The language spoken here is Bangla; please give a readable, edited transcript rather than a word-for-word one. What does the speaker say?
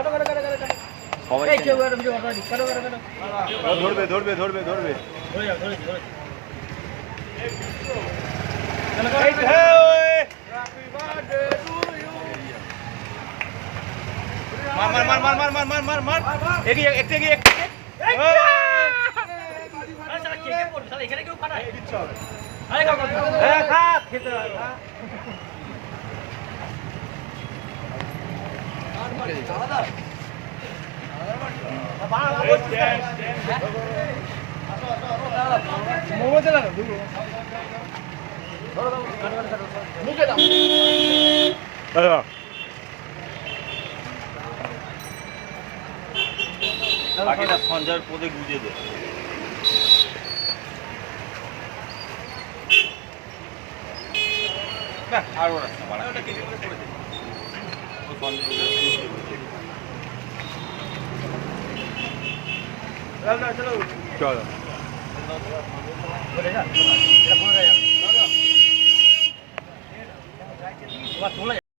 সবাই ধরবে ধরবে ধরবে ধরবে মার মার মার মার মার মার মার মার এগিয়ে একটু এগিয়ে বাকিটা সঞ্জয়ের পদে গুজিয়ে দে আর ওরা চলো তোলা